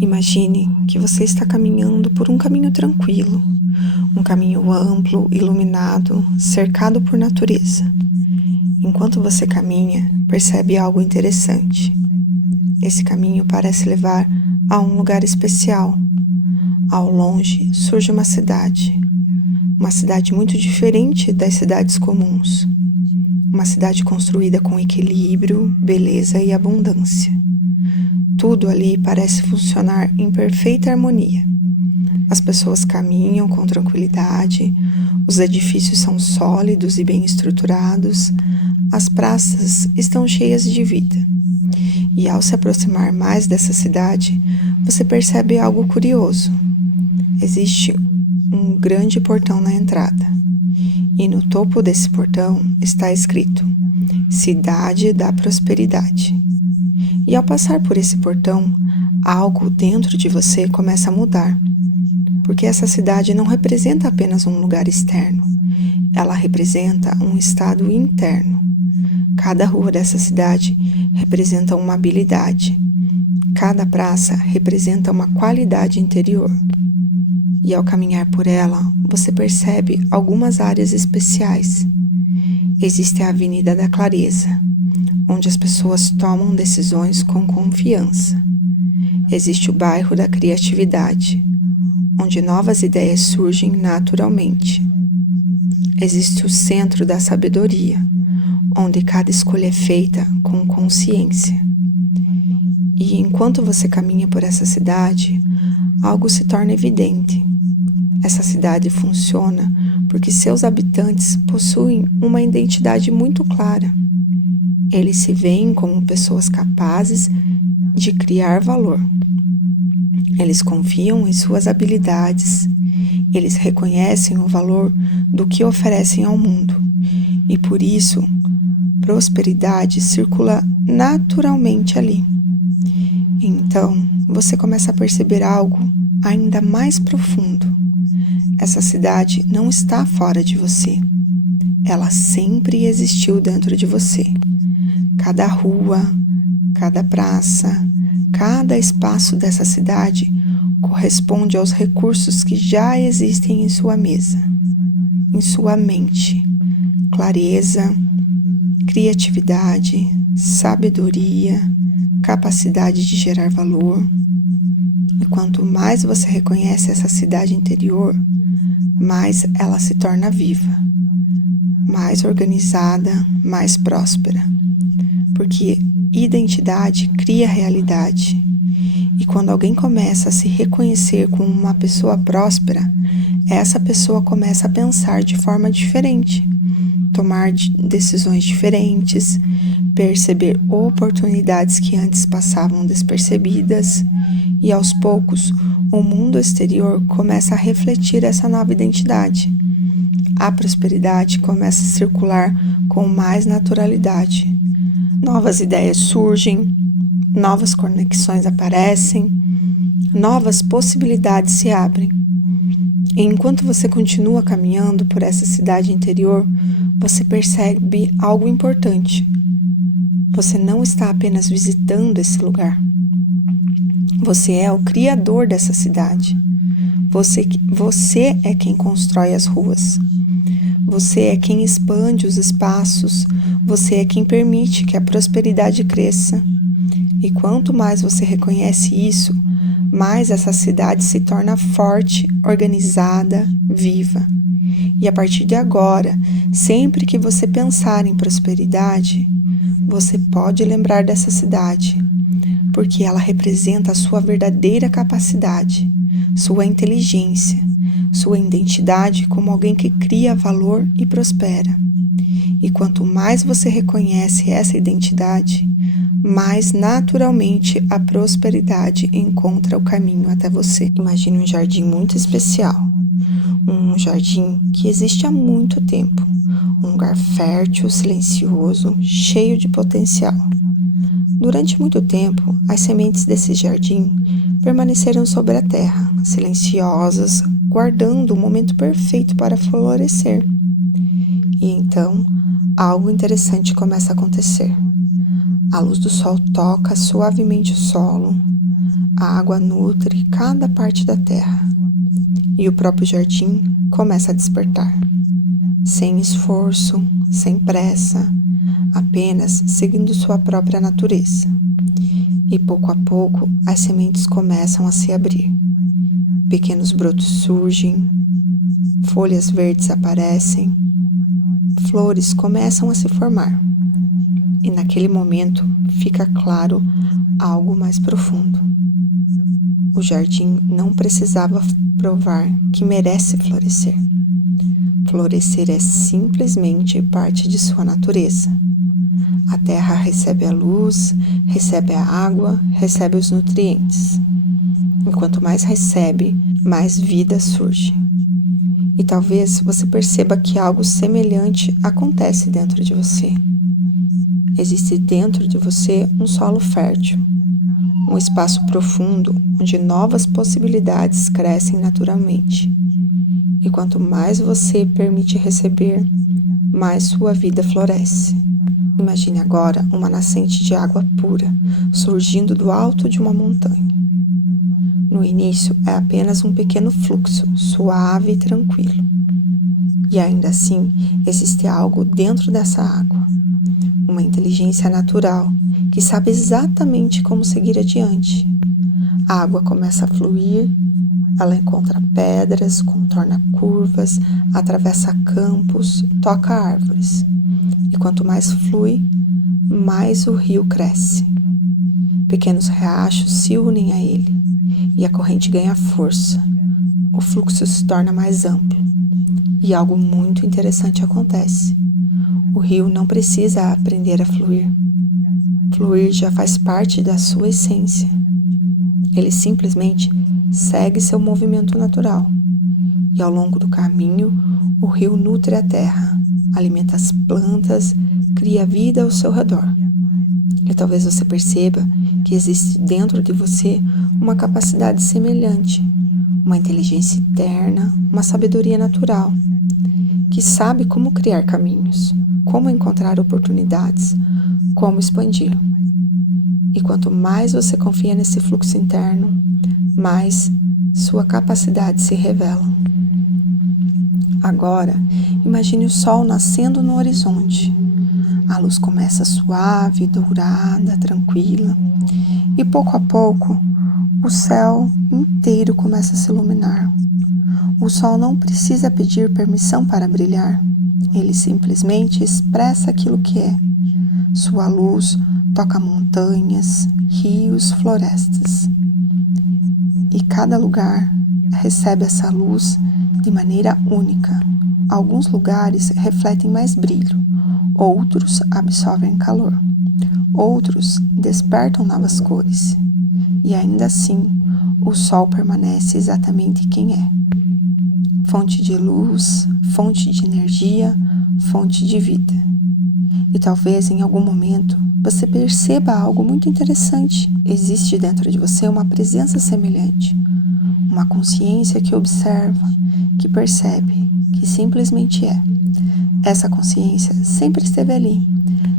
Imagine que você está caminhando por um caminho tranquilo, um caminho amplo, iluminado, cercado por natureza. Enquanto você caminha, percebe algo interessante. Esse caminho parece levar a um lugar especial. Ao longe surge uma cidade muito diferente das cidades comuns. Uma cidade construída com equilíbrio, beleza e abundância. Tudo ali parece funcionar em perfeita harmonia. As pessoas caminham com tranquilidade, os edifícios são sólidos e bem estruturados, as praças estão cheias de vida. E ao se aproximar mais dessa cidade, você percebe algo curioso. Existe um grande portão na entrada, e no topo desse portão está escrito: Cidade da Prosperidade. E ao passar por esse portão, algo dentro de você começa a mudar, porque essa cidade não representa apenas um lugar externo, ela representa um estado interno. Cada rua dessa cidade representa uma habilidade, cada praça representa uma qualidade interior. E ao caminhar por ela, você percebe algumas áreas especiais. Existe a Avenida da Clareza, onde as pessoas tomam decisões com confiança. Existe o bairro da Criatividade, onde novas ideias surgem naturalmente. Existe o Centro da Sabedoria, onde cada escolha é feita com consciência. E enquanto você caminha por essa cidade, algo se torna evidente. Essa cidade funciona porque seus habitantes possuem uma identidade muito clara. Eles se veem como pessoas capazes de criar valor. Eles confiam em suas habilidades. Eles reconhecem o valor do que oferecem ao mundo. E por isso, prosperidade circula naturalmente ali. Então, você começa a perceber algo ainda mais profundo. Essa cidade não está fora de você. Ela sempre existiu dentro de você. Cada rua, cada praça, cada espaço dessa cidade corresponde aos recursos que já existem em sua mesa, em sua mente. Clareza, criatividade, sabedoria, capacidade de gerar valor. E quanto mais você reconhece essa cidade interior, mais ela se torna viva, mais organizada, mais próspera. Porque identidade cria realidade. E quando alguém começa a se reconhecer como uma pessoa próspera, essa pessoa começa a pensar de forma diferente, tomar decisões diferentes, perceber oportunidades que antes passavam despercebidas, e aos poucos o mundo exterior começa a refletir essa nova identidade. A prosperidade começa a circular com mais naturalidade. Novas ideias surgem, novas conexões aparecem, novas possibilidades se abrem. E enquanto você continua caminhando por essa cidade interior, você percebe algo importante. Você não está apenas visitando esse lugar. Você é o criador dessa cidade. Você é quem constrói as ruas. Você é quem expande os espaços. Você é quem permite que a prosperidade cresça. E quanto mais você reconhece isso, mais essa cidade se torna forte, organizada, viva. E a partir de agora, sempre que você pensar em prosperidade, você pode lembrar dessa cidade, porque ela representa a sua verdadeira capacidade, sua inteligência, sua identidade como alguém que cria valor e prospera. E quanto mais você reconhece essa identidade, mais naturalmente a prosperidade encontra o caminho até você. Imagine um jardim muito especial, um jardim que existe há muito tempo, um lugar fértil, silencioso, cheio de potencial. Durante muito tempo, as sementes desse jardim permaneceram sobre a terra, silenciosas, guardando o momento perfeito para florescer. E então, algo interessante começa a acontecer. A luz do sol toca suavemente o solo, A água nutre cada parte da terra e o próprio jardim começa a despertar. Sem esforço, sem pressa, apenas seguindo sua própria natureza. E pouco a pouco as sementes começam a se abrir. Pequenos brotos surgem, folhas verdes aparecem, flores começam a se formar. E naquele momento fica claro algo mais profundo. O jardim não precisava provar que merece florescer. Florescer é simplesmente parte de sua natureza. A terra recebe a luz, recebe a água, recebe os nutrientes. E quanto mais recebe, mais vida surge. E talvez você perceba que algo semelhante acontece dentro de você. Existe dentro de você um solo fértil, um espaço profundo onde novas possibilidades crescem naturalmente. E quanto mais você permite receber, mais sua vida floresce. Imagine agora uma nascente de água pura surgindo do alto de uma montanha. No início é apenas um pequeno fluxo, suave e tranquilo. E ainda assim existe algo dentro dessa água, uma inteligência natural que sabe exatamente como seguir adiante. A água começa a fluir, ela encontra pedras, contorna curvas, atravessa campos, toca árvores. E quanto mais flui, mais o rio cresce. Pequenos riachos se unem a ele e a corrente ganha força. O fluxo se torna mais amplo e algo muito interessante acontece. O rio não precisa aprender a fluir. Fluir já faz parte da sua essência. Ele simplesmente segue seu movimento natural. E ao longo do caminho, o rio nutre a terra, alimenta as plantas, cria vida ao seu redor. E talvez você perceba que existe dentro de você uma capacidade semelhante, uma inteligência interna, uma sabedoria natural, que sabe como criar caminhos, como encontrar oportunidades, como expandir. E quanto mais você confia nesse fluxo interno, mais sua capacidade se revela. Agora, imagine o sol nascendo no horizonte. A luz começa suave, dourada, tranquila, e pouco a pouco o céu inteiro começa a se iluminar. O sol não precisa pedir permissão para brilhar, ele simplesmente expressa aquilo que é. Sua luz toca montanhas, rios, florestas. E cada lugar recebe essa luz de maneira única. Alguns lugares refletem mais brilho, outros absorvem calor, outros despertam novas cores. E ainda assim, o sol permanece exatamente quem é. Fonte de luz, fonte de energia, fonte de vida. E talvez em algum momento você perceba algo muito interessante. Existe dentro de você uma presença semelhante, uma consciência que observa, que percebe, que simplesmente é. Essa consciência sempre esteve ali,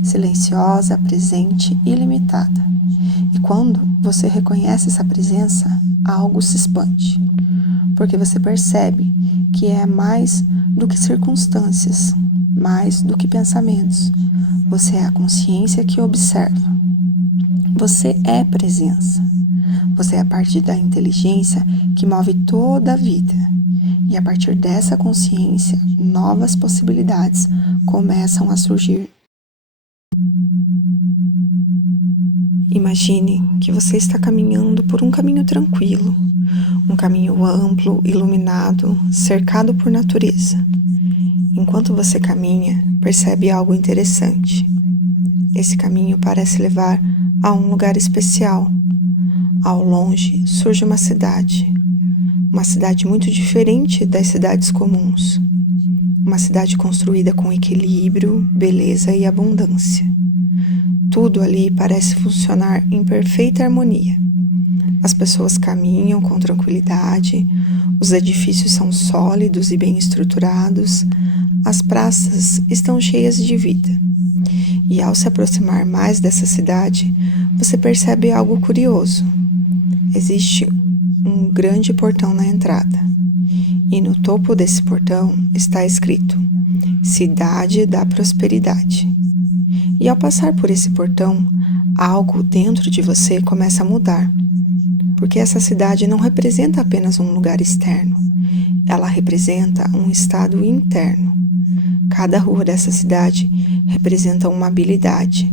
silenciosa, presente e ilimitada. E quando você reconhece essa presença, algo se expande, porque você percebe que é mais do que circunstâncias, mais do que pensamentos. Você é a consciência que observa. Você é presença. Você é a parte da inteligência que move toda a vida. E a partir dessa consciência, novas possibilidades começam a surgir. Imagine que você está caminhando por um caminho tranquilo, um caminho amplo, iluminado, cercado por natureza. Enquanto você caminha, percebe algo interessante. Esse caminho parece levar a um lugar especial. Ao longe surge uma cidade muito diferente das cidades comuns. Uma cidade construída com equilíbrio, beleza e abundância. Tudo ali parece funcionar em perfeita harmonia. As pessoas caminham com tranquilidade, os edifícios são sólidos e bem estruturados, as praças estão cheias de vida. E ao se aproximar mais dessa cidade, você percebe algo curioso. existe um grande portão na entrada, e no topo desse portão está escrito Cidade da Prosperidade. E ao passar por esse portão, algo dentro de você começa a mudar, porque essa cidade não representa apenas um lugar externo, ela representa um estado interno. Cada rua dessa cidade representa uma habilidade,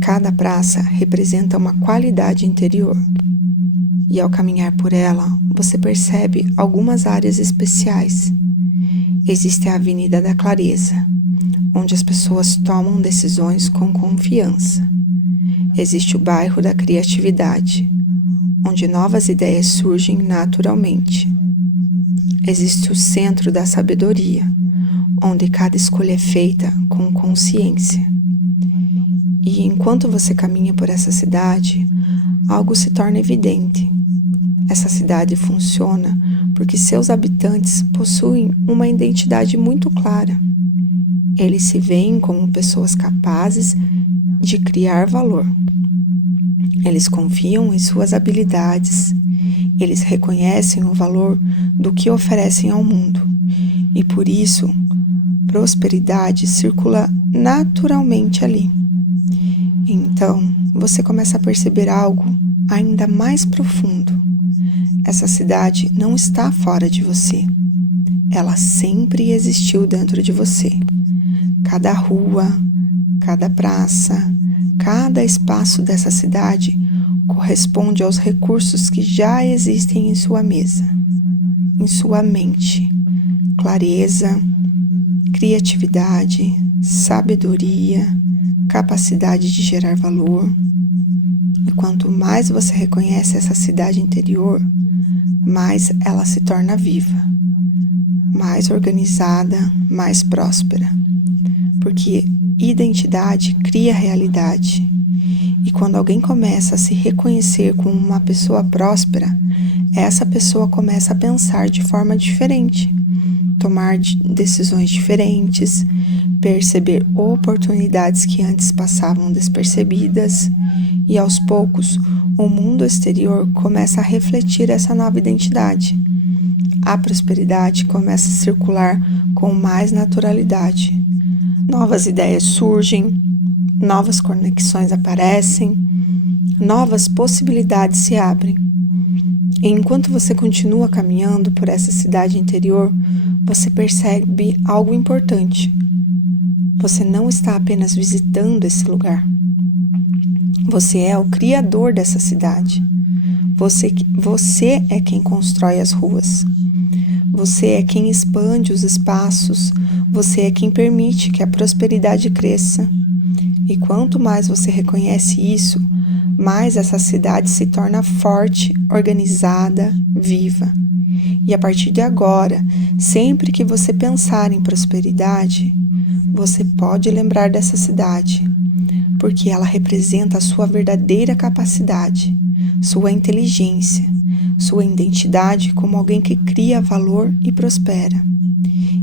cada praça representa uma qualidade interior. E ao caminhar por ela, você percebe algumas áreas especiais. Existe a Avenida da Clareza, onde as pessoas tomam decisões com confiança. Existe o bairro da Criatividade, onde novas ideias surgem naturalmente. Existe o Centro da Sabedoria, onde cada escolha é feita com consciência. E enquanto você caminha por essa cidade, algo se torna evidente. Essa cidade funciona porque seus habitantes possuem uma identidade muito clara. Eles se veem como pessoas capazes de criar valor. Eles confiam em suas habilidades. Eles reconhecem o valor do que oferecem ao mundo. E por isso, prosperidade circula naturalmente ali. Então, você começa a perceber algo ainda mais profundo. Essa cidade não está fora de você. Ela sempre existiu dentro de você. Cada rua, cada praça, cada espaço dessa cidade corresponde aos recursos que já existem em sua mesa, em sua mente. Clareza, criatividade, sabedoria, capacidade de gerar valor. E quanto mais você reconhece essa cidade interior, mais ela se torna viva, mais organizada, mais próspera. Porque identidade cria realidade. E quando alguém começa a se reconhecer como uma pessoa próspera, essa pessoa começa a pensar de forma diferente, tomar decisões diferentes, perceber oportunidades que antes passavam despercebidas, e aos poucos o mundo exterior começa a refletir essa nova identidade. A prosperidade começa a circular com mais naturalidade. Novas ideias surgem, novas conexões aparecem, novas possibilidades se abrem. E enquanto você continua caminhando por essa cidade interior, você percebe algo importante. Você não está apenas visitando esse lugar. Você é o criador dessa cidade. Você é quem constrói as ruas. Você é quem expande os espaços. Você é quem permite que a prosperidade cresça. E quanto mais você reconhece isso, mais essa cidade se torna forte, organizada, viva. E a partir de agora, sempre que você pensar em prosperidade, você pode lembrar dessa cidade, porque ela representa a sua verdadeira capacidade, sua inteligência, sua identidade como alguém que cria valor e prospera.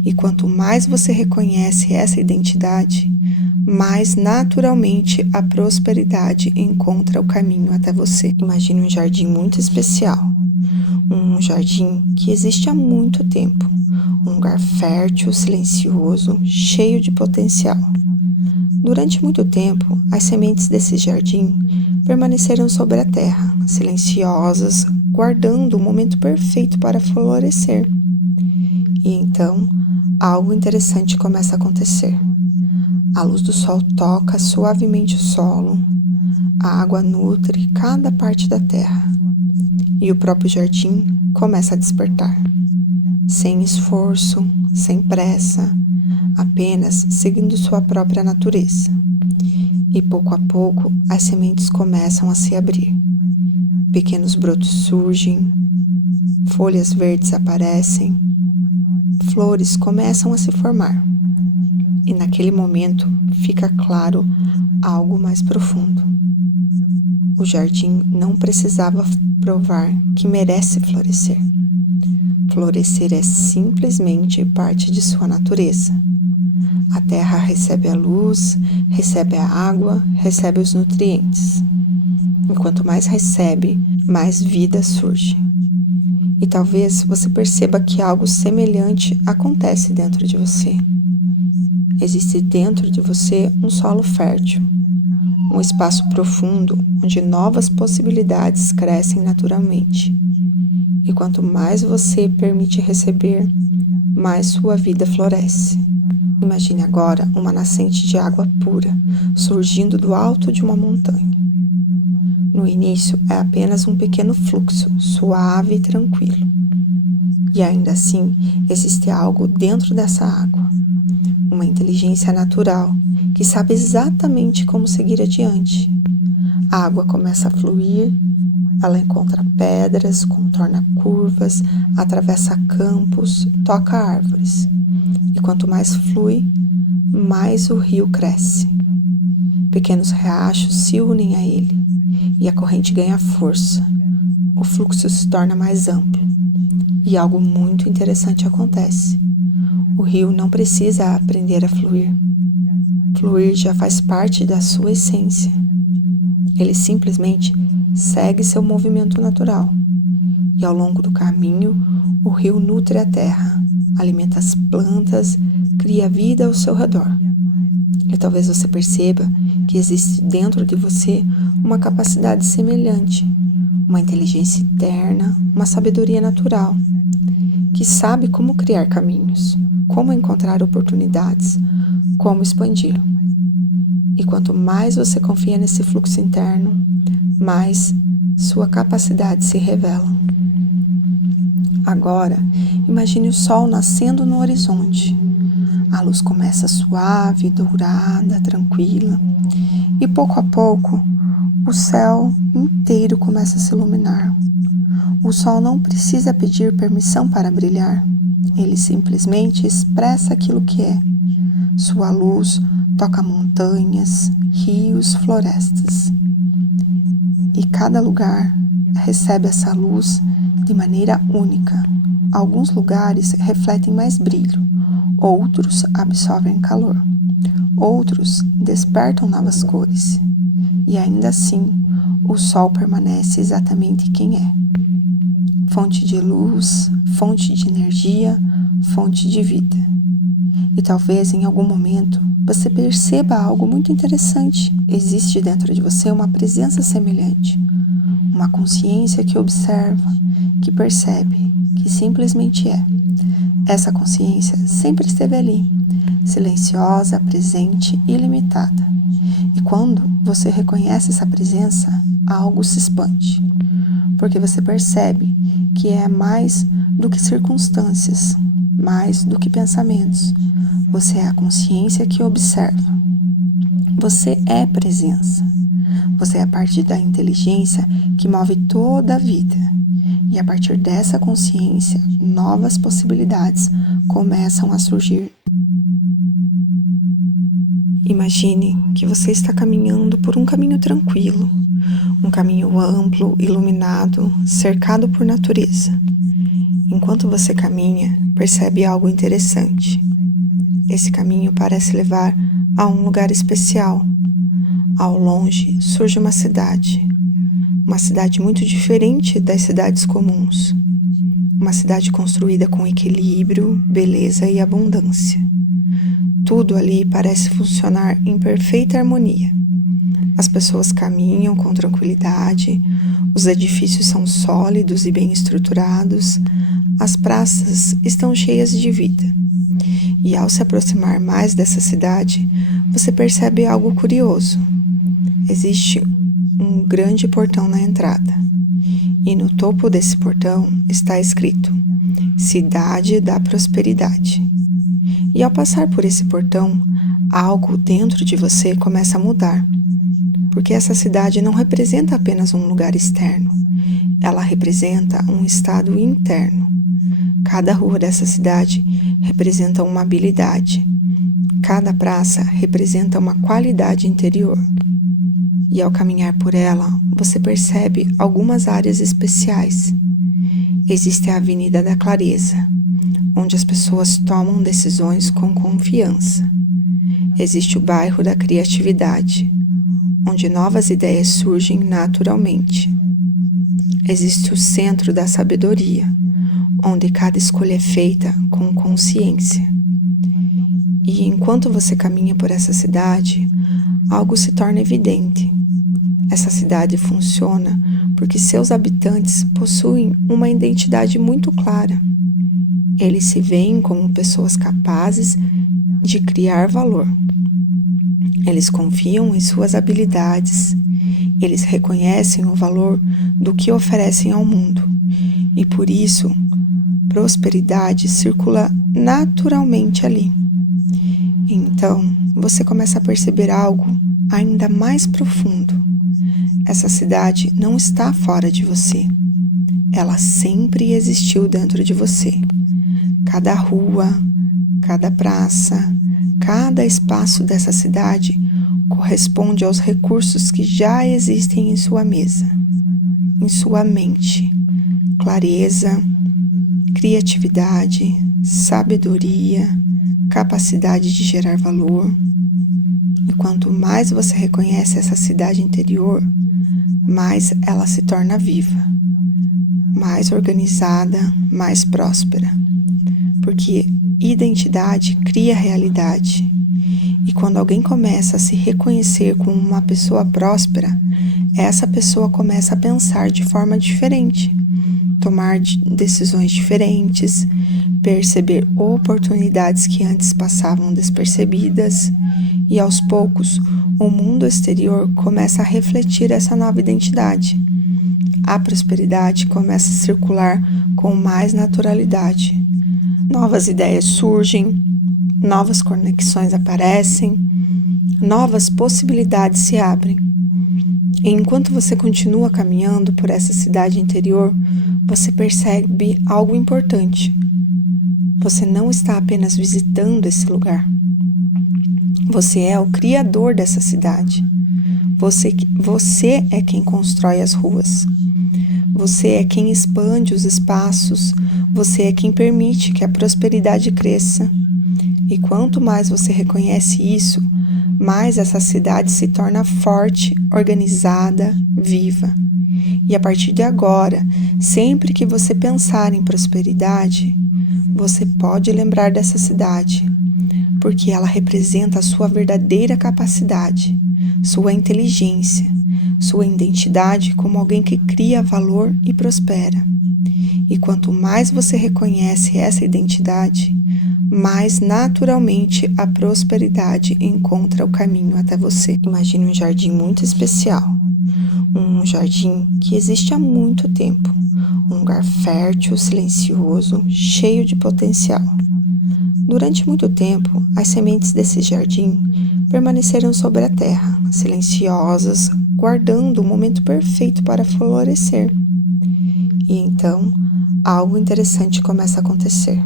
E quanto mais você reconhece essa identidade, mais naturalmente a prosperidade encontra o caminho até você. Imagine um jardim muito especial, um jardim que existe há muito tempo, um lugar fértil, silencioso, cheio de potencial. Durante muito tempo, as sementes desse jardim permaneceram sobre a terra, silenciosas, guardando o momento perfeito para florescer. E então, algo interessante começa a acontecer. A luz do sol toca suavemente o solo, a água nutre cada parte da terra, e o próprio jardim começa a despertar. Sem esforço, sem pressa, apenas seguindo sua própria natureza. E pouco a pouco as sementes começam a se abrir. Pequenos brotos surgem, folhas verdes aparecem, flores começam a se formar. E naquele momento fica claro algo mais profundo. O jardim não precisava provar que merece florescer. Florescer é simplesmente parte de sua natureza. A terra recebe a luz, recebe a água, recebe os nutrientes. E quanto mais recebe, mais vida surge. E talvez você perceba que algo semelhante acontece dentro de você. Existe dentro de você um solo fértil, um espaço profundo onde novas possibilidades crescem naturalmente. E quanto mais você permite receber, mais sua vida floresce. Imagine agora uma nascente de água pura surgindo do alto de uma montanha. No início é apenas um pequeno fluxo, suave e tranquilo. E ainda assim, existe algo dentro dessa água, uma inteligência natural que sabe exatamente como seguir adiante. A água começa a fluir, ela encontra pedras, contorna curvas, atravessa campos, toca árvores. E quanto mais flui, mais o rio cresce. Pequenos riachos se unem a ele e a corrente ganha força. O fluxo se torna mais amplo e algo muito interessante acontece. O rio não precisa aprender a fluir. Fluir já faz parte da sua essência. Ele simplesmente segue seu movimento natural. E ao longo do caminho, o rio nutre a terra, alimenta as plantas, cria vida ao seu redor. E talvez você perceba que existe dentro de você uma capacidade semelhante, uma inteligência interna, uma sabedoria natural, que sabe como criar caminhos, como encontrar oportunidades, como expandir. E quanto mais você confia nesse fluxo interno, mais sua capacidade se revela. Agora, imagine o sol nascendo no horizonte. A luz começa suave, dourada, tranquila, e pouco a pouco o céu inteiro começa a se iluminar. O sol não precisa pedir permissão para brilhar, ele simplesmente expressa aquilo que é. Sua luz toca montanhas, rios, florestas. E cada lugar recebe essa luz de maneira única. Alguns lugares refletem mais brilho, outros absorvem calor, outros despertam novas cores. E ainda assim, o sol permanece exatamente quem é. Fonte de luz, fonte de energia, fonte de vida. E talvez em algum momento você perceba algo muito interessante. Existe dentro de você uma presença semelhante, uma consciência que observa, que percebe, que simplesmente é. Essa consciência sempre esteve ali, silenciosa, presente e ilimitada. E quando você reconhece essa presença, algo se expande, porque você percebe que é mais do que circunstâncias, mais do que pensamentos. Você é a consciência que observa. Você é presença. Você é a parte da inteligência que move toda a vida. E a partir dessa consciência, novas possibilidades começam a surgir. Imagine que você está caminhando por um caminho tranquilo, um caminho amplo, iluminado, cercado por natureza. Enquanto você caminha, percebe algo interessante. Esse caminho parece levar a um lugar especial. Ao longe surge uma cidade muito diferente das cidades comuns. Uma cidade construída com equilíbrio, beleza e abundância. Tudo ali parece funcionar em perfeita harmonia. As pessoas caminham com tranquilidade, os edifícios são sólidos e bem estruturados, as praças estão cheias de vida. E ao se aproximar mais dessa cidade, você percebe algo curioso. Existe um grande portão na entrada, e no topo desse portão está escrito: Cidade da Prosperidade. E ao passar por esse portão, algo dentro de você começa a mudar, porque essa cidade não representa apenas um lugar externo, ela representa um estado interno. Cada rua dessa cidade representa uma habilidade, cada praça representa uma qualidade interior. E ao caminhar por ela, você percebe algumas áreas especiais. Existe a Avenida da Clareza, onde as pessoas tomam decisões com confiança. Existe o bairro da Criatividade, onde novas ideias surgem naturalmente. Existe o centro da sabedoria, onde cada escolha é feita com consciência. E enquanto você caminha por essa cidade, algo se torna evidente. Essa cidade funciona porque seus habitantes possuem uma identidade muito clara. Eles se veem como pessoas capazes de criar valor. Eles confiam em suas habilidades. Eles reconhecem o valor do que oferecem ao mundo. E por isso, prosperidade circula naturalmente ali. Então, você começa a perceber algo ainda mais profundo. Essa cidade não está fora de você. Ela sempre existiu dentro de você. Cada rua, cada praça, cada espaço dessa cidade corresponde aos recursos que já existem em sua mesa, em sua mente. Clareza, criatividade, sabedoria, capacidade de gerar valor. E quanto mais você reconhece essa cidade interior, mais ela se torna viva, mais organizada, mais próspera. Porque identidade cria realidade. E quando alguém começa a se reconhecer como uma pessoa próspera, essa pessoa começa a pensar de forma diferente, tomar decisões diferentes, perceber oportunidades que antes passavam despercebidas, e aos poucos o mundo exterior começa a refletir essa nova identidade. A prosperidade começa a circular com mais naturalidade. Novas ideias surgem, novas conexões aparecem, novas possibilidades se abrem. E enquanto você continua caminhando por essa cidade interior, você percebe algo importante. Você não está apenas visitando esse lugar. Você é o criador dessa cidade. Você é quem constrói as ruas. Você é quem expande os espaços. Você é quem permite que a prosperidade cresça. E quanto mais você reconhece isso, mais essa cidade se torna forte, organizada, viva. E a partir de agora, sempre que você pensar em prosperidade, você pode lembrar dessa cidade, porque ela representa a sua verdadeira capacidade, sua inteligência, sua identidade como alguém que cria valor e prospera. E quanto mais você reconhece essa identidade, mais naturalmente a prosperidade encontra o caminho até você. Imagine um jardim muito especial, um jardim que existe há muito tempo, um lugar fértil, silencioso, cheio de potencial. Durante muito tempo, as sementes desse jardim permaneceram sobre a terra, silenciosas, guardando o momento perfeito para florescer. E então, algo interessante começa a acontecer.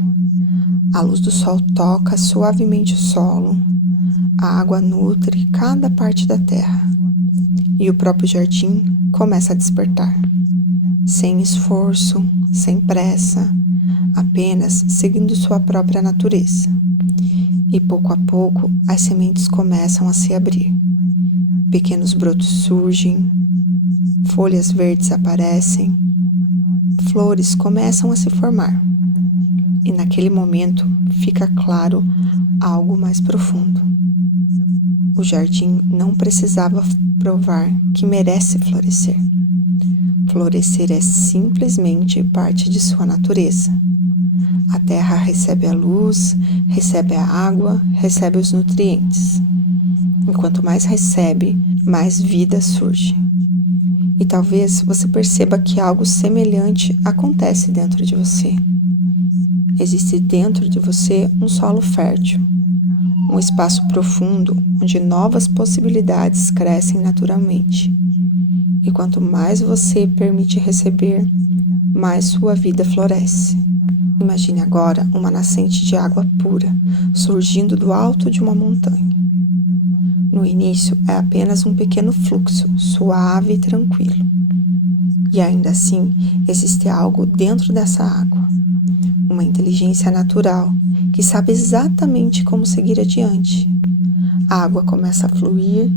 A luz do sol toca suavemente o solo, a água nutre cada parte da terra, e o próprio jardim começa a despertar. Sem esforço, sem pressa, apenas seguindo sua própria natureza. E pouco a pouco, as sementes começam a se abrir. Pequenos brotos surgem, folhas verdes aparecem, flores começam a se formar. E naquele momento fica claro algo mais profundo. O jardim não precisava provar que merece florescer. Florescer é simplesmente parte de sua natureza. A terra recebe a luz, recebe a água, recebe os nutrientes. E quanto mais recebe, mais vida surge. E talvez você perceba que algo semelhante acontece dentro de você. Existe dentro de você um solo fértil, um espaço profundo onde novas possibilidades crescem naturalmente. E quanto mais você permite receber, mais sua vida floresce. Imagine agora uma nascente de água pura surgindo do alto de uma montanha. No início é apenas um pequeno fluxo, suave e tranquilo. E ainda assim existe algo dentro dessa água, uma inteligência natural que sabe exatamente como seguir adiante. A água começa a fluir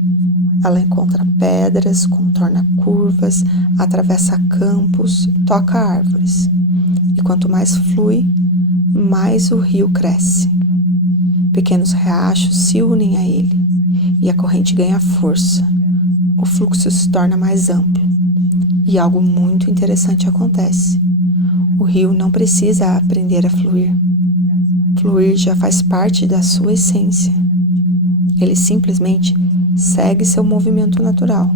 Ela encontra pedras, contorna curvas, atravessa campos, toca árvores. E quanto mais flui, mais o rio cresce. Pequenos riachos se unem a ele e a corrente ganha força. O fluxo se torna mais amplo e algo muito interessante acontece. O rio não precisa aprender a fluir. Fluir já faz parte da sua essência. Ele simplesmente segue seu movimento natural.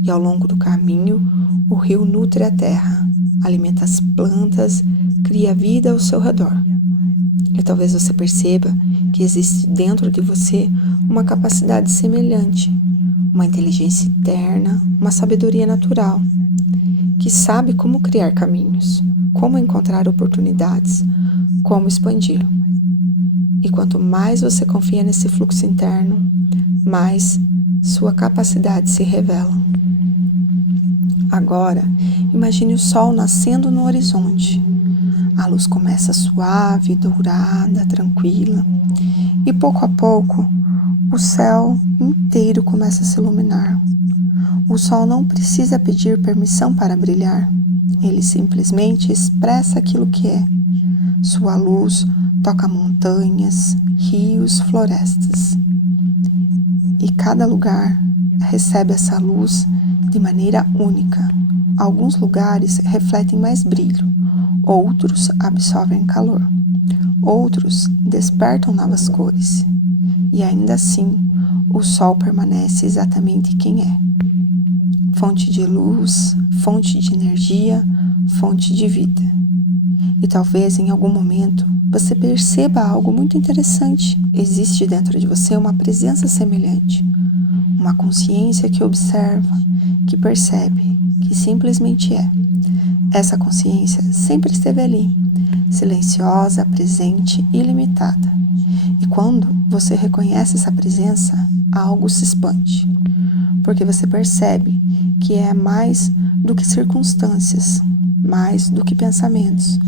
E ao longo do caminho, o rio nutre a terra, alimenta as plantas, cria vida ao seu redor. E talvez você perceba que existe dentro de você uma capacidade semelhante, uma inteligência interna, uma sabedoria natural, que sabe como criar caminhos, como encontrar oportunidades, como expandir. E quanto mais você confia nesse fluxo interno, mais sua capacidade se revela. Agora, imagine o sol nascendo no horizonte. A luz começa suave, dourada, tranquila, e pouco a pouco o céu inteiro começa a se iluminar. O sol não precisa pedir permissão para brilhar, ele simplesmente expressa aquilo que é. Sua luz toca montanhas, rios, florestas. E cada lugar recebe essa luz de maneira única. Alguns lugares refletem mais brilho, outros absorvem calor, outros despertam novas cores. E ainda assim, o sol permanece exatamente quem é. Fonte de luz, fonte de energia, fonte de vida. E talvez em algum momento você perceba algo muito interessante. Existe dentro de você uma presença semelhante, uma consciência que observa, que percebe, que simplesmente é. Essa consciência sempre esteve ali, silenciosa, presente e ilimitada. E quando você reconhece essa presença, algo se expande, porque você percebe que é mais do que circunstâncias, mais do que pensamentos.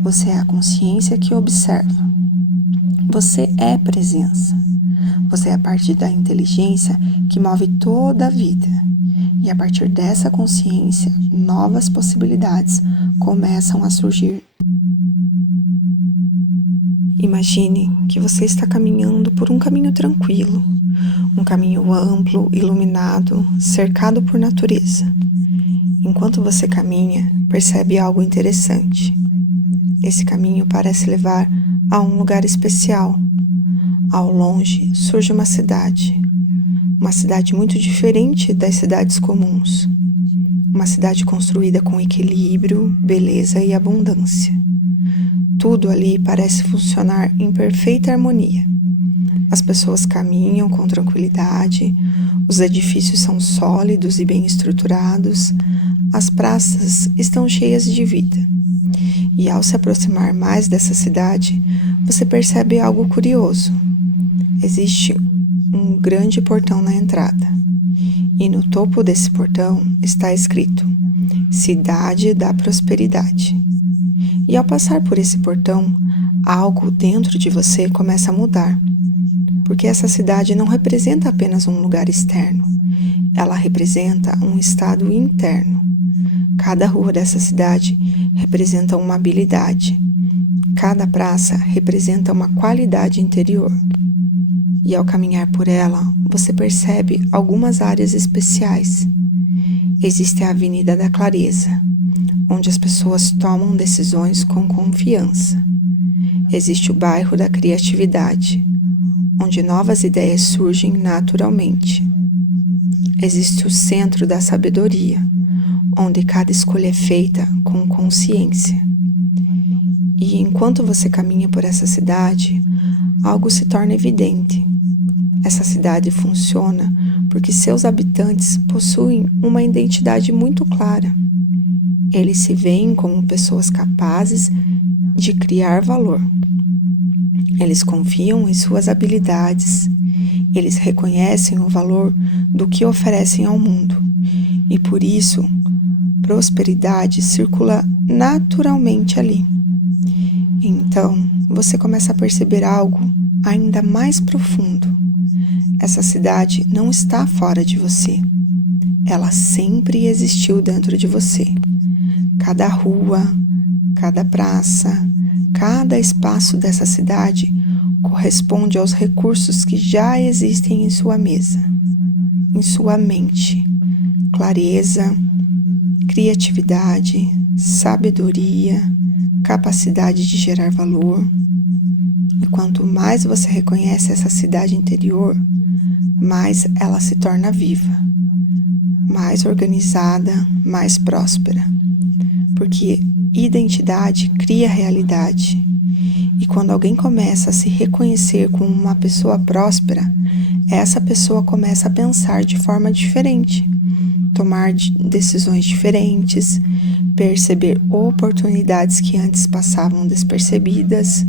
Você é a consciência que observa. Você é presença. Você é a parte da inteligência que move toda a vida. E a partir dessa consciência, novas possibilidades começam a surgir. Imagine que você está caminhando por um caminho tranquilo, um caminho amplo, iluminado, cercado por natureza. Enquanto você caminha, percebe algo interessante. Esse caminho parece levar a um lugar especial. Ao longe surge uma cidade muito diferente das cidades comuns. Uma cidade construída com equilíbrio, beleza e abundância. Tudo ali parece funcionar em perfeita harmonia. As pessoas caminham com tranquilidade, os edifícios são sólidos e bem estruturados, as praças estão cheias de vida. E ao se aproximar mais dessa cidade, você percebe algo curioso. Existe um grande portão na entrada, e no topo desse portão está escrito Cidade da Prosperidade. E ao passar por esse portão, algo dentro de você começa a mudar, porque essa cidade não representa apenas um lugar externo, ela representa um estado interno. Cada rua dessa cidade representa uma habilidade, cada praça representa uma qualidade interior. E ao caminhar por ela, você percebe algumas áreas especiais. Existe a Avenida da Clareza, onde as pessoas tomam decisões com confiança. Existe o bairro da Criatividade, onde novas ideias surgem naturalmente. Existe o Centro da Sabedoria, onde cada escolha é feita com consciência. E enquanto você caminha por essa cidade, algo se torna evidente. Essa cidade funciona porque seus habitantes possuem uma identidade muito clara. Eles se veem como pessoas capazes de criar valor. Eles confiam em suas habilidades. Eles reconhecem o valor do que oferecem ao mundo. E por isso, prosperidade circula naturalmente ali. Então, você começa a perceber algo ainda mais profundo. Essa cidade não está fora de você. Ela sempre existiu dentro de você. Cada rua, cada praça, cada espaço dessa cidade corresponde aos recursos que já existem em sua mesa, em sua mente. Clareza, criatividade, sabedoria, capacidade de gerar valor. E quanto mais você reconhece essa cidade interior, mais ela se torna viva, mais organizada, mais próspera. Porque identidade cria realidade. E quando alguém começa a se reconhecer como uma pessoa próspera, essa pessoa começa a pensar de forma diferente, tomar decisões diferentes, perceber oportunidades que antes passavam despercebidas,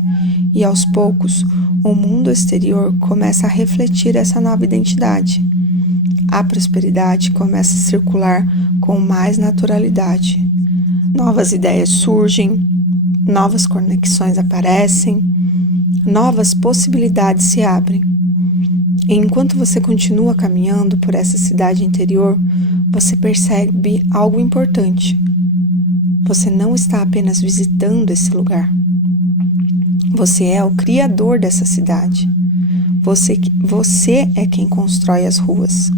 e aos poucos o mundo exterior começa a refletir essa nova identidade. A prosperidade começa a circular com mais naturalidade. Novas ideias surgem, novas conexões aparecem, novas possibilidades se abrem. E enquanto você continua caminhando por essa cidade interior, você percebe algo importante. Você não está apenas visitando esse lugar. Você é o criador dessa cidade. Você é quem constrói as ruas.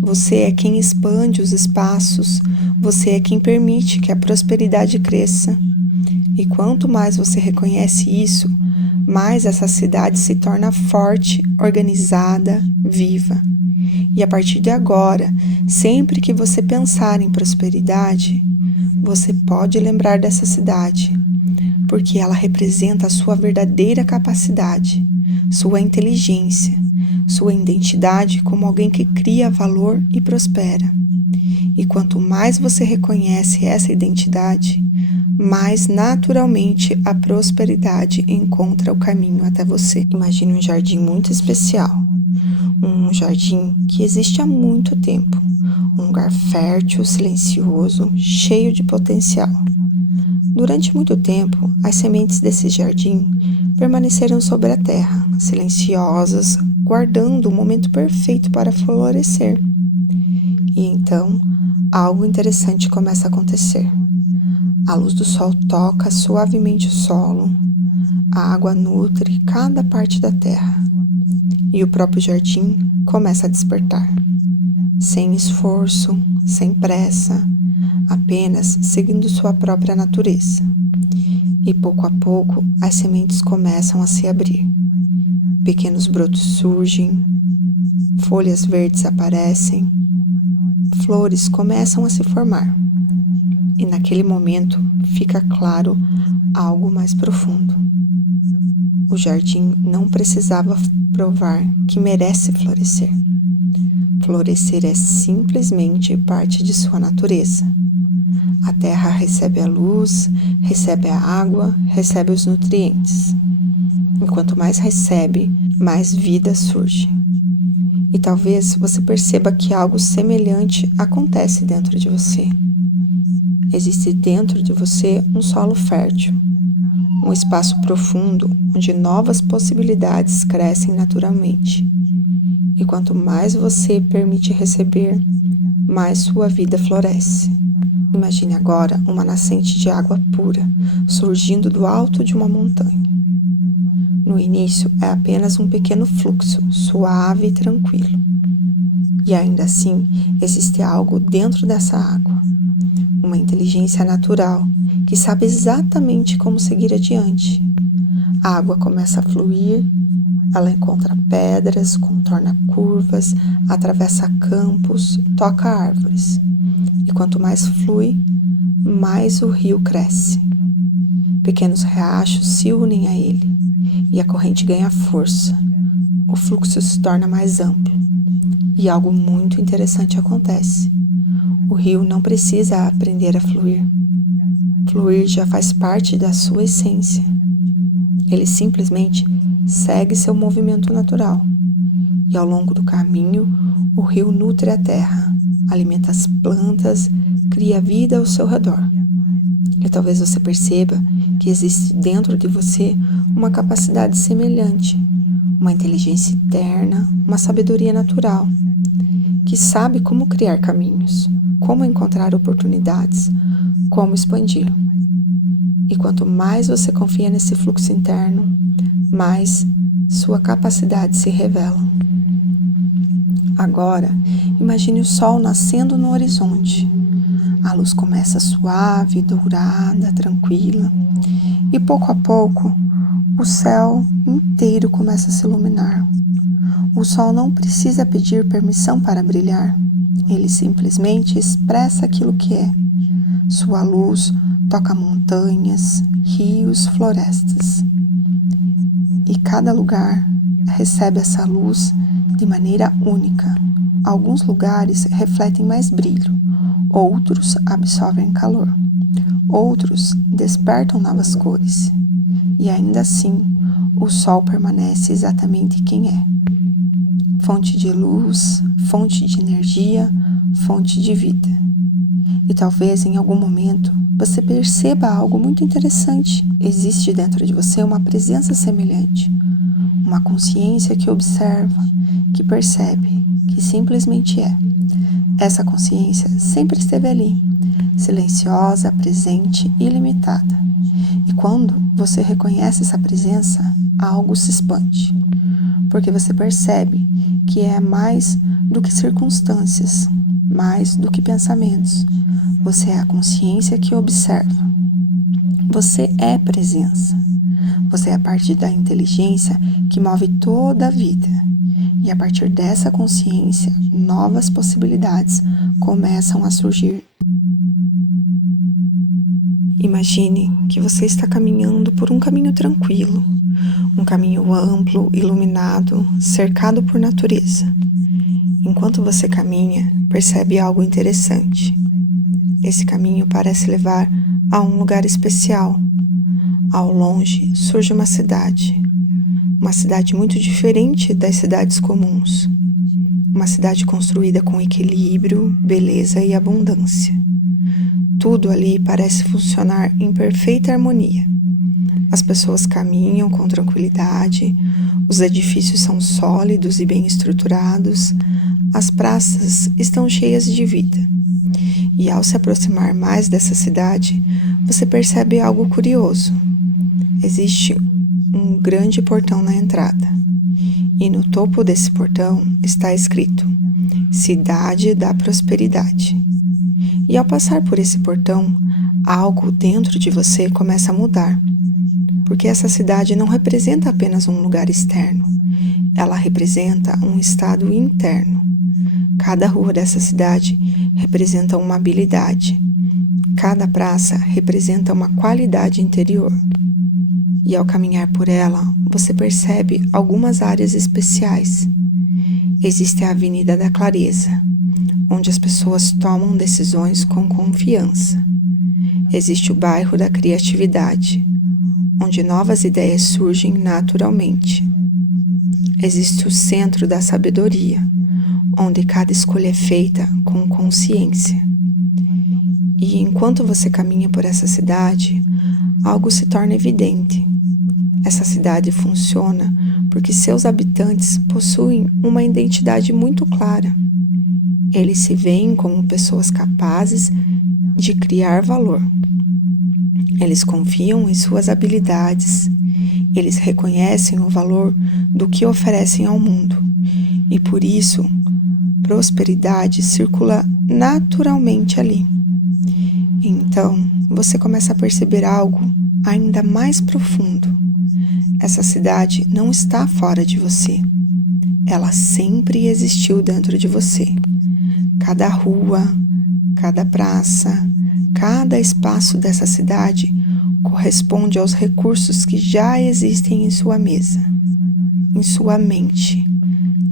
Você é quem expande os espaços. Você é quem permite que a prosperidade cresça. E quanto mais você reconhece isso, mais essa cidade se torna forte, organizada, viva. E a partir de agora, sempre que você pensar em prosperidade, você pode lembrar dessa cidade, porque ela representa a sua verdadeira capacidade, sua inteligência, sua identidade como alguém que cria valor e prospera. E quanto mais você reconhece essa identidade, mais naturalmente a prosperidade encontra o caminho até você. Imagine um jardim muito especial, um jardim que existe há muito tempo, um lugar fértil, silencioso, cheio de potencial. Durante muito tempo, as sementes desse jardim permaneceram sobre a terra, silenciosas, guardando o momento perfeito para florescer. E então, algo interessante começa a acontecer. A luz do sol toca suavemente o solo, a água nutre cada parte da terra, e o próprio jardim começa a despertar. Sem esforço, sem pressa, apenas seguindo sua própria natureza. E pouco a pouco, as sementes começam a se abrir. Pequenos brotos surgem, folhas verdes aparecem, flores começam a se formar. E naquele momento fica claro algo mais profundo. O jardim não precisava provar que merece florescer. Florescer é simplesmente parte de sua natureza. A terra recebe a luz, recebe a água, recebe os nutrientes. E quanto mais recebe, mais vida surge. E talvez você perceba que algo semelhante acontece dentro de você. Existe dentro de você um solo fértil, um espaço profundo onde novas possibilidades crescem naturalmente. E quanto mais você permite receber, mais sua vida floresce. Imagine agora uma nascente de água pura surgindo do alto de uma montanha. No início é apenas um pequeno fluxo, suave e tranquilo. E ainda assim existe algo dentro dessa água, uma inteligência natural que sabe exatamente como seguir adiante. A água começa a fluir, ela encontra pedras, contorna curvas, atravessa campos, toca árvores. E quanto mais flui, mais o rio cresce. Pequenos riachos se unem a ele, e a corrente ganha força. O fluxo se torna mais amplo, e algo muito interessante acontece. O rio não precisa aprender a fluir. Fluir já faz parte da sua essência. Ele simplesmente segue seu movimento natural. E ao longo do caminho, o rio nutre a terra, alimenta as plantas, cria vida ao seu redor. E talvez você perceba que existe dentro de você uma capacidade semelhante, uma inteligência interna, uma sabedoria natural, que sabe como criar caminhos, como encontrar oportunidades, como expandir. E quanto mais você confia nesse fluxo interno, mais sua capacidade se revela. Agora, imagine o sol nascendo no horizonte. A luz começa suave, dourada, tranquila, e pouco a pouco o céu inteiro começa a se iluminar. O sol não precisa pedir permissão para brilhar, ele simplesmente expressa aquilo que é. Sua luz toca montanhas, rios, florestas. E cada lugar recebe essa luz de maneira única. Alguns lugares refletem mais brilho, outros absorvem calor, outros despertam novas cores. E ainda assim, o sol permanece exatamente quem é. Fonte de luz, fonte de energia, fonte de vida. E talvez em algum momento você perceba algo muito interessante. Existe dentro de você uma presença semelhante, uma consciência que observa, que percebe, que simplesmente é. Essa consciência sempre esteve ali, silenciosa, presente e ilimitada. E quando você reconhece essa presença, algo se expande, porque você percebe que é mais do que circunstâncias, mais do que pensamentos. Você é a consciência que observa. Você é presença. Você é a parte da inteligência que move toda a vida. E a partir dessa consciência, novas possibilidades começam a surgir. Imagine que você está caminhando por um caminho tranquilo, um caminho amplo, iluminado, cercado por natureza. Enquanto você caminha, percebe algo interessante. Esse caminho parece levar a um lugar especial. Ao longe surge uma cidade muito diferente das cidades comuns. Uma cidade construída com equilíbrio, beleza e abundância. Tudo ali parece funcionar em perfeita harmonia. As pessoas caminham com tranquilidade, os edifícios são sólidos e bem estruturados, as praças estão cheias de vida. E ao se aproximar mais dessa cidade, você percebe algo curioso. Existe um grande portão na entrada, e no topo desse portão está escrito: Cidade da Prosperidade. E ao passar por esse portão, algo dentro de você começa a mudar, porque essa cidade não representa apenas um lugar externo, ela representa um estado interno. Cada rua dessa cidade representa uma habilidade, cada praça representa uma qualidade interior. E ao caminhar por ela, você percebe algumas áreas especiais. Existe a Avenida da Clareza, onde as pessoas tomam decisões com confiança. Existe o bairro da Criatividade, onde novas ideias surgem naturalmente. Existe o Centro da Sabedoria, onde cada escolha é feita com consciência. E enquanto você caminha por essa cidade, algo se torna evidente. Essa cidade funciona porque seus habitantes possuem uma identidade muito clara. Eles se veem como pessoas capazes de criar valor. Eles confiam em suas habilidades. Eles reconhecem o valor do que oferecem ao mundo. E por isso, prosperidade circula naturalmente ali. Então, você começa a perceber algo ainda mais profundo. Essa cidade não está fora de você. Ela sempre existiu dentro de você. Cada rua, cada praça, cada espaço dessa cidade corresponde aos recursos que já existem em sua mesa, em sua mente.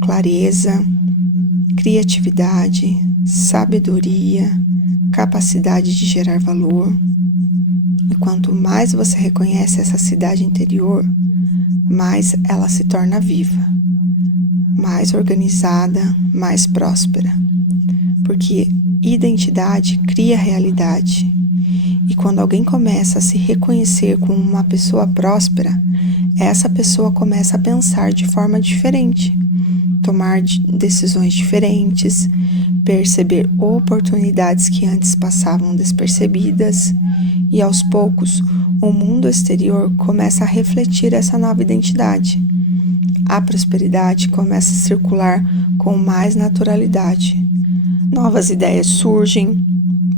Clareza, criatividade, sabedoria, capacidade de gerar valor. E quanto mais você reconhece essa cidade interior, mais ela se torna viva, mais organizada, mais próspera. Porque identidade cria realidade, E quando alguém começa a se reconhecer como uma pessoa próspera, essa pessoa começa a pensar de forma diferente, tomar decisões diferentes, perceber oportunidades que antes passavam despercebidas, e aos poucos o mundo exterior começa a refletir essa nova identidade. A prosperidade começa a circular com mais naturalidade. Novas ideias surgem,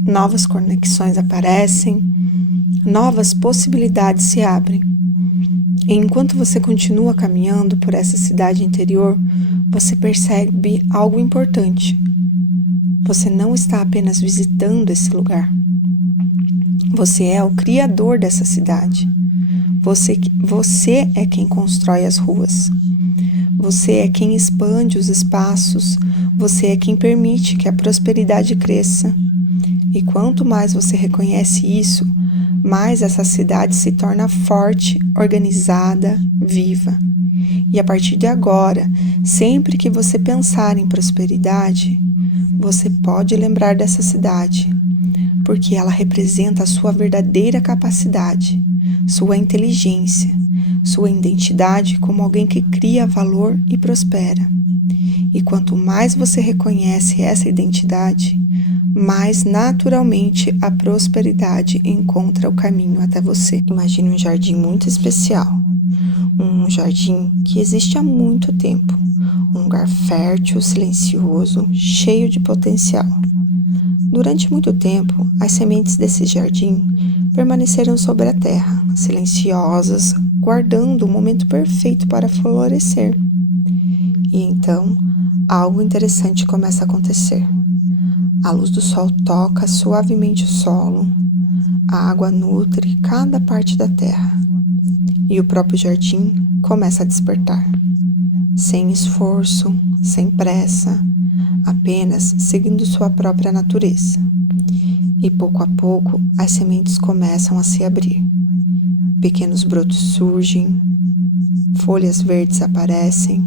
novas conexões aparecem, novas possibilidades se abrem. E enquanto você continua caminhando por essa cidade interior, você percebe algo importante. Você não está apenas visitando esse lugar. Você é o criador dessa cidade. Você é quem constrói as ruas. Você é quem expande os espaços. Você é quem permite que a prosperidade cresça. E quanto mais você reconhece isso, mais essa cidade se torna forte, organizada, viva. E a partir de agora, sempre que você pensar em prosperidade, você pode lembrar dessa cidade, porque ela representa a sua verdadeira capacidade, sua inteligência, sua identidade como alguém que cria valor e prospera. E quanto mais você reconhece essa identidade, mais naturalmente a prosperidade encontra o caminho até você. Imagine um jardim muito especial, um jardim que existe há muito tempo, um lugar fértil, silencioso, cheio de potencial. Durante muito tempo, as sementes desse jardim permaneceram sobre a terra, silenciosas, guardando o momento perfeito para florescer. E então, algo interessante começa a acontecer. A luz do sol toca suavemente o solo, a água nutre cada parte da terra, e o próprio jardim começa a despertar. Sem esforço, sem pressa, apenas seguindo sua própria natureza. E pouco a pouco, as sementes começam a se abrir. Pequenos brotos surgem, folhas verdes aparecem,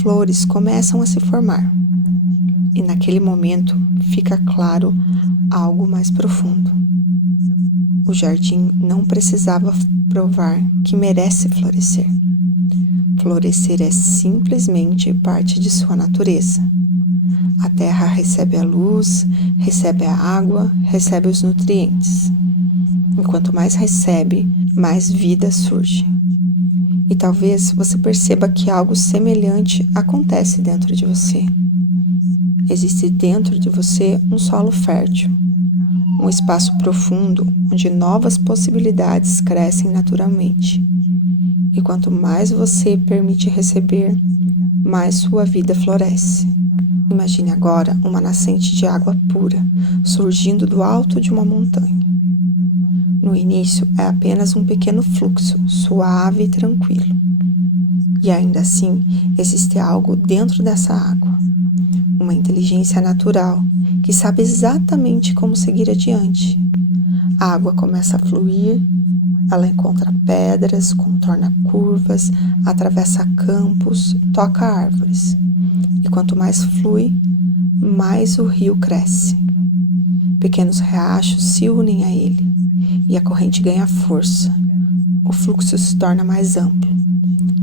flores começam a se formar. E naquele momento fica claro algo mais profundo. O jardim não precisava provar que merece florescer. Florescer é simplesmente parte de sua natureza. A terra recebe a luz, recebe a água, recebe os nutrientes. E quanto mais recebe, mais vida surge. E talvez você perceba que algo semelhante acontece dentro de você. Existe dentro de você um solo fértil, um espaço profundo onde novas possibilidades crescem naturalmente. E quanto mais você permite receber, mais sua vida floresce. Imagine agora uma nascente de água pura surgindo do alto de uma montanha. No início é apenas um pequeno fluxo, suave e tranquilo. E ainda assim existe algo dentro dessa água. Uma inteligência natural que sabe exatamente como seguir adiante. A água começa a fluir, ela encontra pedras, contorna curvas, atravessa campos, toca árvores. E quanto mais flui, mais o rio cresce. Pequenos riachos se unem a ele e a corrente ganha força. O fluxo se torna mais amplo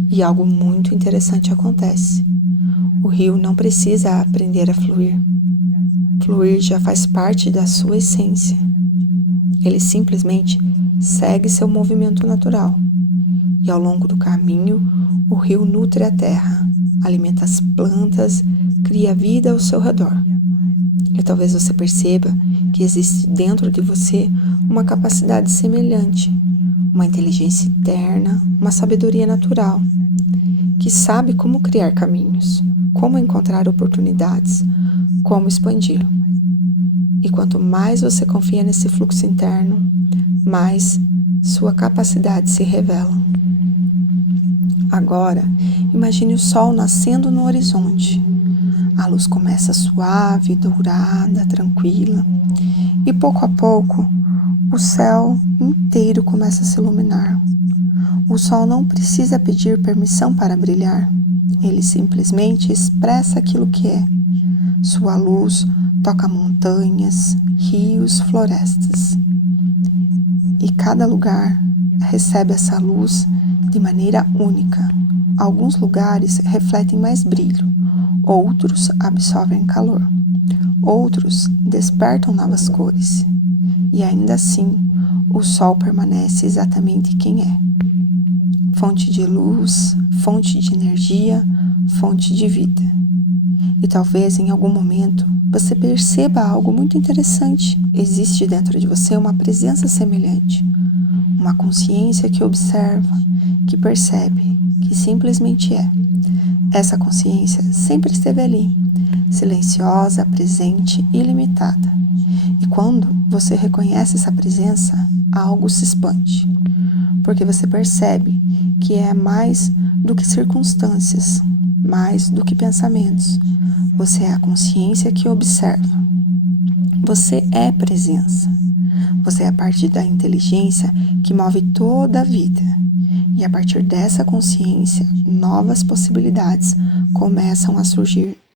e algo muito interessante acontece. O rio não precisa aprender a fluir. Fluir já faz parte da sua essência. Ele simplesmente segue seu movimento natural. E ao longo do caminho, o rio nutre a terra, alimenta as plantas, cria vida ao seu redor. E talvez você perceba que existe dentro de você uma capacidade semelhante, uma inteligência interna, uma sabedoria natural, que sabe como criar caminhos, como encontrar oportunidades, como expandir. E quanto mais você confia nesse fluxo interno, mais sua capacidade se revela. Agora, imagine o sol nascendo no horizonte. A luz começa suave, dourada, tranquila, e pouco a pouco o céu inteiro começa a se iluminar. O sol não precisa pedir permissão para brilhar, ele simplesmente expressa aquilo que é. Sua luz toca montanhas, rios, florestas. E cada lugar recebe essa luz de maneira única. Alguns lugares refletem mais brilho, outros absorvem calor, outros despertam novas cores. E ainda assim, o sol permanece exatamente quem é. Fonte de luz, fonte de energia, fonte de vida. E talvez em algum momento você perceba algo muito interessante. Existe dentro de você uma presença semelhante, uma consciência que observa, que percebe, que simplesmente é. Essa consciência sempre esteve ali, silenciosa, presente e ilimitada. E quando você reconhece essa presença, algo se expande, porque você percebe que é mais do que circunstâncias, mais do que pensamentos. Você é a consciência que observa. Você é presença. Você é a parte da inteligência que move toda a vida. E a partir dessa consciência, novas possibilidades começam a surgir